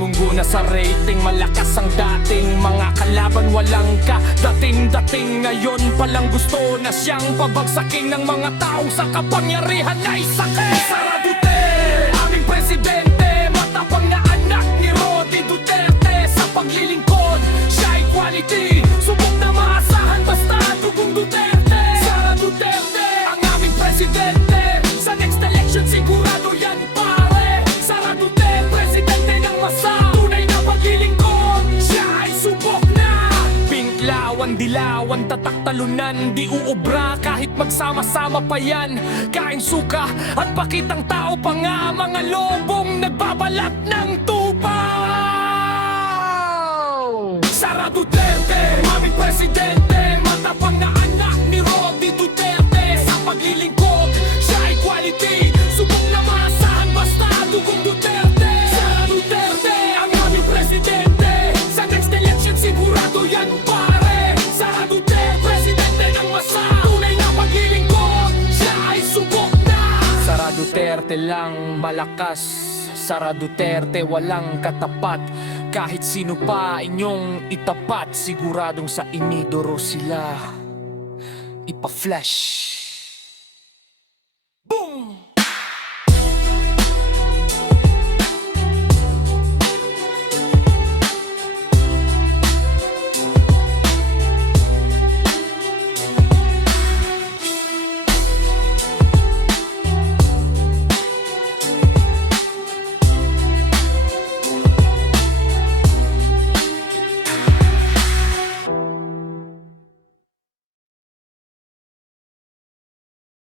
Namumunguna sa rating, malakas ang dating. Mga kalaban walang ka dating-dating. Ngayon palang gusto na siyang pabagsakin ng mga taong sa kapangyarihan ay sakit. Sara Duterte, aming presidente, matapang na anak ni Rodi Duterte. Sa paglilingkod, siya ay quality, subok na maasahan basta dugong Duterte. Sara Duterte, ang aming presidente, sa next election sigurado yan pare. Sara Duterte, presidente ng masa, tunay na paglilingkod, siya ay subok na. Pinklawan, dilawan, tatak talunan, di uubra kahit magsama-sama pa yan. Kain suka at pakitang tao pa nga, mga lobong nagbabalat ng tupaw. Sara Duterte, aming presidente, matapang na anak ni Rodi Duterte. Sa paglilingkod, siya ay quality, subok na maasahan basta dugong Duterte. Sara Duterte, ang aming presidente, sa next election sigurado yan pare. Sara Duterte, presidente ng masa, tunay na paglilingkod, siya ay subok na. Sara Duterte lang malakas, Sara Duterte walang katapat. Kahit sino pa inyong itapat, siguradong sa inidoro sila ipa-flash.